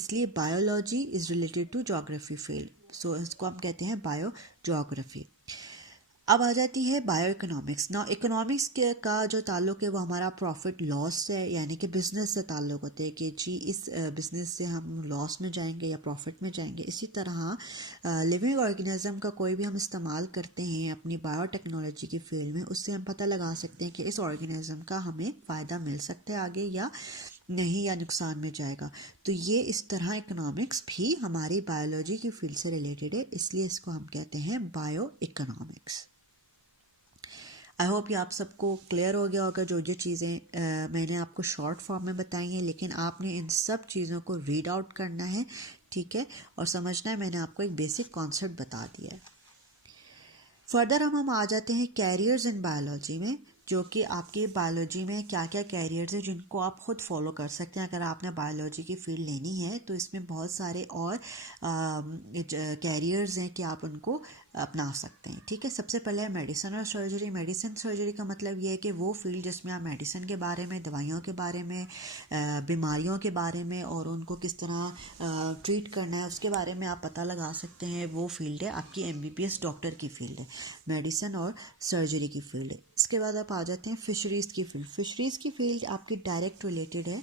इसलिए biology is related to geography field, so इसको हम कहते हैं बायो जोग्राफी। अब आ जाती है बायो इकोनॉमिक्स। ना इकोनॉमिक्स के का जो ताल्लुक है वो हमारा प्रॉफिट लॉस से यानी कि बिज़नेस से ताल्लुक होते हैं कि जी इस बिज़नेस से हम लॉस में जाएंगे या प्रॉफिट में जाएंगे। इसी तरह लिविंग ऑर्गेनिज्म का कोई भी हम इस्तेमाल करते हैं अपनी बायोटेक्नोलॉजी की फील्ड में, उससे हम पता लगा सकते हैं कि इस ऑर्गेनिज्म का हमें फ़ायदा मिल सकता है आगे या नहीं, या नुकसान में जाएगा। तो ये इस तरह इकोनॉमिक्स भी हमारी बायोलॉजी की फील्ड से रिलेटेड है, इसलिए इसको हम कहते हैं बायो इकोनॉमिक्स। आई होप ये आप सबको क्लियर हो गया होगा जो चीज़ें मैंने आपको शॉर्ट फॉर्म में बताई हैं, लेकिन आपने इन सब चीज़ों को रीड आउट करना है, ठीक है, और समझना है। मैंने आपको एक बेसिक कॉन्सेप्ट बता दिया है। फर्दर हम आ जाते हैं कैरियर्स इन बायोलॉजी में, जो कि आपके बायोलॉजी में क्या क्या कैरियर्स हैं जिनको आप खुद फॉलो कर सकते हैं। अगर आपने बायोलॉजी की फील्ड लेनी है तो इसमें बहुत सारे और कैरियर्स हैं कि आप उनको अपना सकते हैं, ठीक है। सबसे पहले है मेडिसिन और सर्जरी। मेडिसिन सर्जरी का मतलब ये है कि वो फील्ड जिसमें आप मेडिसिन के बारे में, दवाइयों के बारे में, बीमारियों के बारे में और उनको किस तरह ट्रीट करना है उसके बारे में आप पता लगा सकते हैं, वो फील्ड है आपकी MBBS डॉक्टर की फील्ड है, मेडिसिन और सर्जरी की फील्ड है। इसके बाद आप आ जाते हैं फिशरीज़ की फील्ड। फिशरीज़ की फील्ड आपकी डायरेक्ट रिलेटेड है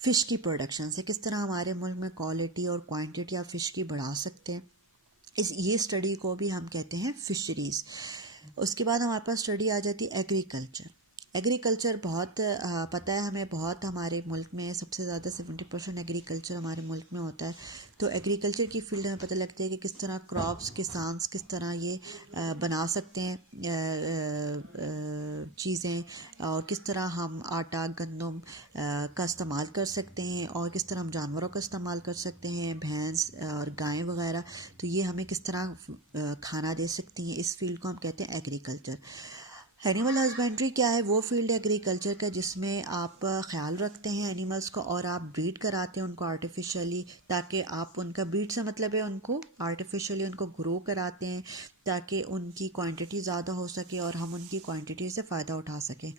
फ़िश की प्रोडक्शन से, किस तरह हमारे मुल्क में क्वालिटी और क्वांटिटी आप फ़िश की बढ़ा सकते हैं, ये स्टडी को भी हम कहते हैं फिशरीज़। उसके बाद हमारे पास स्टडी आ जाती है एग्रीकल्चर। एग्रीकल्चर बहुत पता है हमें, बहुत हमारे मुल्क में सबसे ज़्यादा 70% एग्रीकल्चर हमारे मुल्क में होता है। तो एग्रीकल्चर की फील्ड में पता लगता है कि किस तरह क्रॉप्स, किसान्स किस तरह ये बना सकते हैं चीज़ें, और किस तरह हम आटा, गंदम का इस्तेमाल कर सकते हैं, और किस तरह हम जानवरों का इस्तेमाल कर सकते हैं, भैंस और गाय वगैरह। तो ये हमें किस तरह खाना दे सकती हैं, इस फील्ड को हम कहते हैं एग्रीकल्चर। एनिमल हस्बेंड्री क्या है? वो फील्ड एग्रीकल्चर का जिसमें आप ख्याल रखते हैं एनिमल्स का और आप ब्रीड कराते हैं उनको आर्टिफिशियली, ताकि आप उनका ब्रीड से मतलब है उनको आर्टिफिशियली उनको ग्रो कराते हैं ताकि उनकी क्वांटिटी ज़्यादा हो सके और हम उनकी क्वांटिटी से फ़ायदा उठा सकें।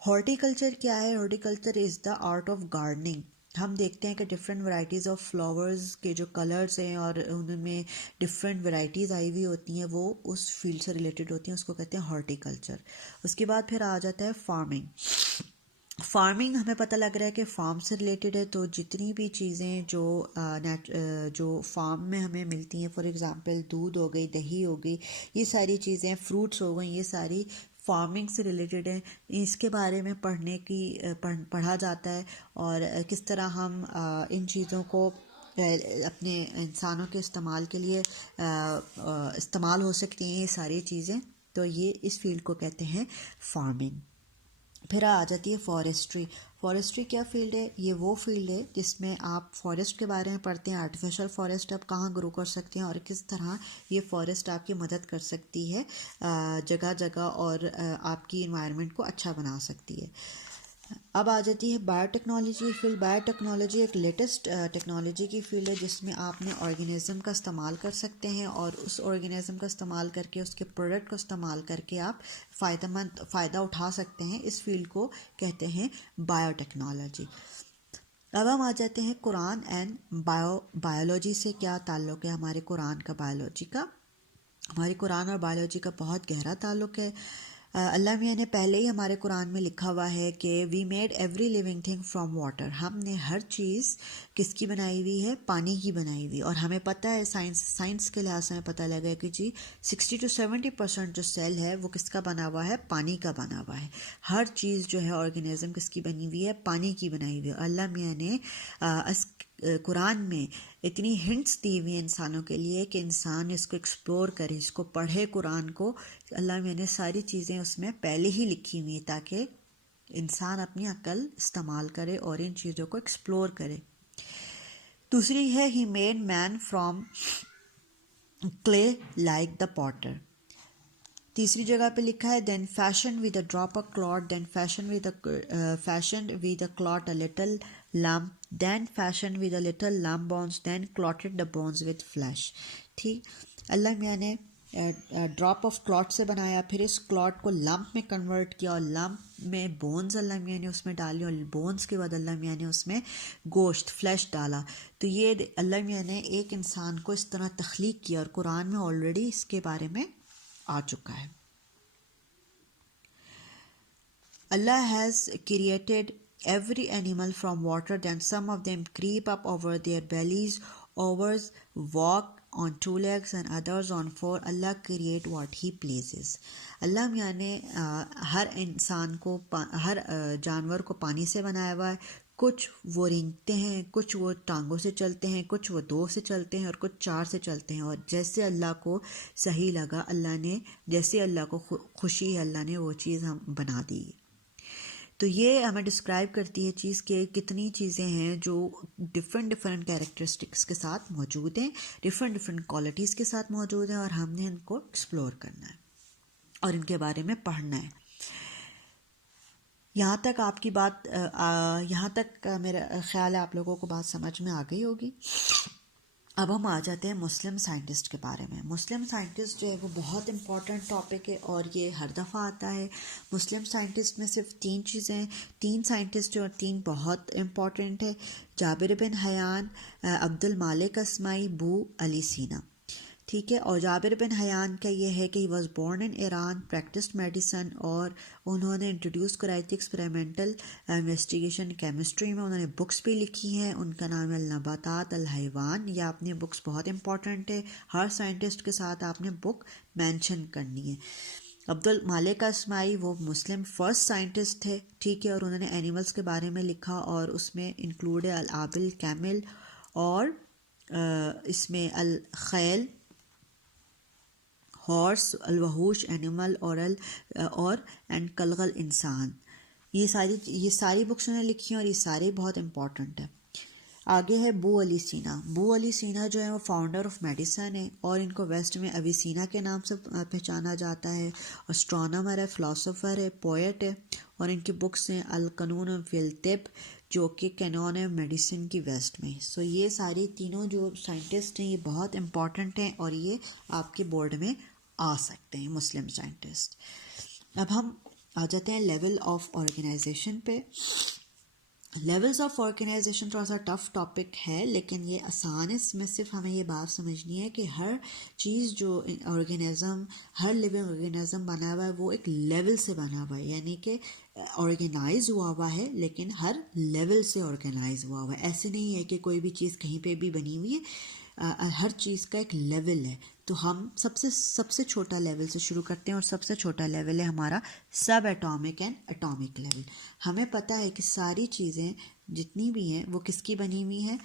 हॉर्टिकल्चर क्या है? Horticulture is the art of gardening. हम देखते हैं कि डिफरेंट वैरायटीज़ ऑफ फ्लावर्स के जो कलर्स हैं और उनमें डिफरेंट वैरायटीज़ आई हुई होती हैं, वो उस फील्ड से रिलेटेड होती हैं, उसको कहते हैं हॉर्टिकल्चर। उसके बाद फिर आ जाता है फार्मिंग। फार्मिंग हमें पता लग रहा है कि फार्म से रिलेटेड है, तो जितनी भी चीज़ें जो फार्म में हमें मिलती हैं, फॉर एग्जांपल दूध हो गई, दही हो गई, ये सारी चीज़ें, फ्रूट्स हो गई, ये सारी फार्मिंग से रिलेटेड है। इसके बारे में पढ़ा जाता है और किस तरह हम इन चीज़ों को अपने इंसानों के इस्तेमाल के लिए इस्तेमाल हो सकती हैं ये सारी चीज़ें। तो ये इस फील्ड को कहते हैं फार्मिंग। फिर आ जाती है फॉरेस्ट्री। फॉरेस्ट्री क्या फील्ड है? ये वो फील्ड है जिसमें आप फॉरेस्ट के बारे में पढ़ते हैं, आर्टिफिशियल फॉरेस्ट आप कहाँ ग्रो कर सकते हैं और किस तरह ये फॉरेस्ट आपकी मदद कर सकती है जगह जगह, और आपकी इन्वायरमेंट को अच्छा बना सकती है। अब आ जाती है बायोटेक्नोलॉजी की फील्ड। बायोटेक्नोलॉजी एक लेटेस्ट टेक्नोलॉजी की फील्ड है जिसमें आपने ऑर्गेनिज्म का इस्तेमाल कर सकते हैं और उस ऑर्गेनिज्म का इस्तेमाल करके, उसके प्रोडक्ट को इस्तेमाल करके आप फ़ायदा उठा सकते हैं। इस फील्ड को कहते हैं बायोटेक्नोलॉजी। अब हम आ जाते हैं कुरान एंड बायोलॉजी से क्या ताल्लुक़ है हमारे कुरान का बायोलॉजी का। हमारे कुरान और बायोलॉजी का बहुत गहरा ताल्लुक़ है। अल्लाह मियाँ ने पहले ही हमारे कुरान में लिखा हुआ है कि we made every living thing from water. हमने हर चीज़ किसकी बनाई हुई है? पानी की बनाई हुई। और हमें पता है साइंस के लिहाज से हमें पता लगा कि जी 60 to 70% जो सेल है वो किसका बना हुआ है? पानी का बना हुआ है। हर चीज़ जो है ऑर्गेनिज्म किसकी बनी हुई है? पानी की बनाई हुई है। अल्लाह मियाँ ने कुरान में इतनी हिंट्स दी हुई हैं इंसानों के लिए कि इंसान इसको एक्सप्लोर करे, इसको पढ़े कुरान को। अल्लाह मैंने सारी चीज़ें उसमें पहले ही लिखी हुई हैं ताकि इंसान अपनी अक्ल इस्तेमाल करे और इन चीज़ों को एक्सप्लोर करे। दूसरी है he made man from clay like the potter. तीसरी जगह पे लिखा है then fashion with a drop of clot, then fashion with a clot a little lump, then fashion with a little lump bones, then clotted the bones with flesh. ठीक, अल्लाह मियाँ ने drop of clot से बनाया, फिर इस clot को lump में convert किया और लम्प में बोन्स अल्लाह मियाँ ने उसमें डाली और बोन्स के बाद अल्लाह मियाँ ने उसमें गोश्त फ्लैश डाला। तो ये अल्लाह मियाँ ने एक इंसान को इस तरह तख्लीक किया और कुरान में ऑलरेडी इसके बारे में आ चुका है। Allah has created every animal from water, then some of them creep up over their bellies, others walk on two legs and others on four. Allah create what he pleases. अल्लाह मियाँ ने हर इंसान को हर जानवर को पानी से बनाया हुआ है। कुछ वो रेंगते हैं, कुछ वो टांगों से चलते हैं, कुछ वो दो से चलते हैं और कुछ चार से चलते हैं। और जैसे अल्लाह को सही लगा, अल्लाह ने जैसे अल्लाह को खुशी है, अल्लाह ने वो चीज़ हम बना दी। तो ये हमें डिस्क्राइब करती है चीज़ के कितनी चीज़ें हैं जो डिफरेंट कैरेक्टरिस्टिक्स के साथ मौजूद हैं, डिफरेंट क्वालिटीज़ के साथ मौजूद हैं, और हमने इनको एक्सप्लोर करना है और इनके बारे में पढ़ना है। यहाँ तक आपकी बात यहाँ तक मेरा ख्याल है आप लोगों को बात समझ में आ गई होगी। अब हम आ जाते हैं मुस्लिम साइंटिस्ट के बारे में। मुस्लिम साइंटिस्ट जो है वो बहुत इम्पॉर्टेंट टॉपिक है और ये हर दफ़ा आता है। मुस्लिम साइंटिस्ट में सिर्फ तीन साइंटिस्ट और तीन बहुत इम्पॉर्टेंट है। जाबिर बिन हयान, अब्दुल मालिक अस्माई, बू अली सीना। ठीक है। और जाबिर बिन हयान का ये है कि he was born in Iran, practised medicine, और उन्होंने इंट्रोड्यूस कराई थी एक्सपेरिमेंटल इन्वेस्टिगेशन केमिस्ट्री में। उन्होंने बुक्स भी लिखी हैं, उनका नाम है अल-नबातात अल-हैवान। या आपने बुक्स बहुत इंपॉर्टेंट है, हर साइंटिस्ट के साथ आपने बुक मेंशन करनी है। अब्दुल मालिक अस्माई वो मुस्लिम फर्स्ट साइंटिस्ट थे, ठीक है, और उन्होंने एनिमल्स के बारे में लिखा और उसमें इंक्लूड है अल-आबिल कैमिल, और इसमें अल-खैल हॉर्स, अलवहूश एनिमल, और एंड कलगल इंसान। ये सारी बुक्स उन्होंने लिखी हैं और ये सारे बहुत इंपॉर्टेंट है। आगे है बू अली सीना। बू अली सीना जो है वो फाउंडर ऑफ मेडिसन है और इनको वेस्ट में अविसीना के नाम से पहचाना जाता है। एस्ट्रोनॉमर है, फ़िलासफ़र है, पोएट है, और इनकी बुक्स हैं अल क़ानून फ़िल तिब, जो कि कैनॉन है मेडिसिन की वेस्ट में। सो ये सारी तीनों जो साइंटिस्ट हैं ये बहुत इंपॉर्टेंट हैं और ये आपके बोर्ड में आ सकते हैं, मुस्लिम साइंटिस्ट। अब हम आ जाते हैं लेवल ऑफ ऑर्गेनाइजेशन पे। लेवल्स ऑफ ऑर्गेनाइजेशन थोड़ा सा टफ टॉपिक है, लेकिन ये आसान है। इसमें सिर्फ हमें ये बात समझनी है कि हर चीज़ जो ऑर्गेनिज़म, हर लिविंग ऑर्गेनिज़म बना हुआ है वो एक लेवल से बना हुआ है, यानी कि ऑर्गेनाइज हुआ है, लेकिन हर लेवल से ऑर्गेनाइज हुआ है। ऐसे नहीं है कि कोई भी चीज़ कहीं पे भी बनी हुई है, हर चीज़ का एक लेवल है। तो हम सबसे छोटा लेवल से शुरू करते हैं और सबसे छोटा लेवल है हमारा सब एटॉमिक एंड एटॉमिक लेवल। हमें पता है कि सारी चीज़ें जितनी भी हैं वो किसकी बनी हुई हैं,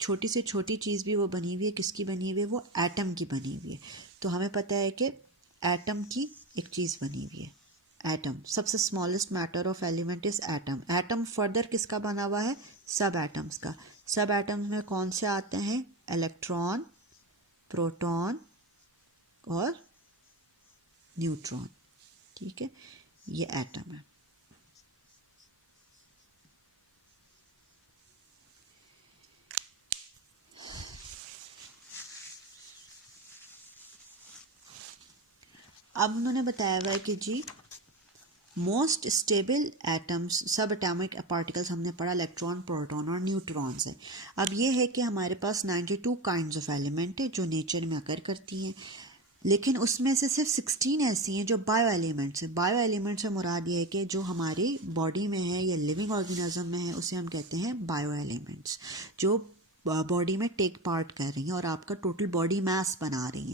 छोटी से छोटी चीज़ भी वो बनी हुई है किसकी बनी हुई है, वो एटम की बनी हुई है। तो हमें पता है कि एटम की एक चीज़ बनी हुई है, एटम। सबसे smallest matter of element is atom. Atom further किसका बना हुआ है, सब एटम्स का। सब एटम्स में कौन से आते हैं, इलेक्ट्रॉन, प्रोटॉन और न्यूट्रॉन, ठीक है, ये एटम है। अब उन्होंने बताया हुआ है कि जी मोस्ट स्टेबल एटम्स, सब एटॉमिक पार्टिकल्स हमने पढ़ा, इलेक्ट्रॉन, प्रोटॉन और न्यूट्रॉन्स है। अब ये है कि हमारे पास 92 काइंड्स ऑफ एलिमेंट है जो नेचर में अकर करती हैं, लेकिन उसमें से सिर्फ 16 ऐसी हैं जो बायो एलिमेंट्स हैं। बायो एलिमेंट्स से मुराद ये है कि जो हमारी बॉडी में है या लिविंग ऑर्गेनिज्म में है उसे हम कहते हैं बायो एलिमेंट्स, जो बॉडी में टेक पार्ट कर रही हैं और आपका टोटल बॉडी मास बना रही हैं।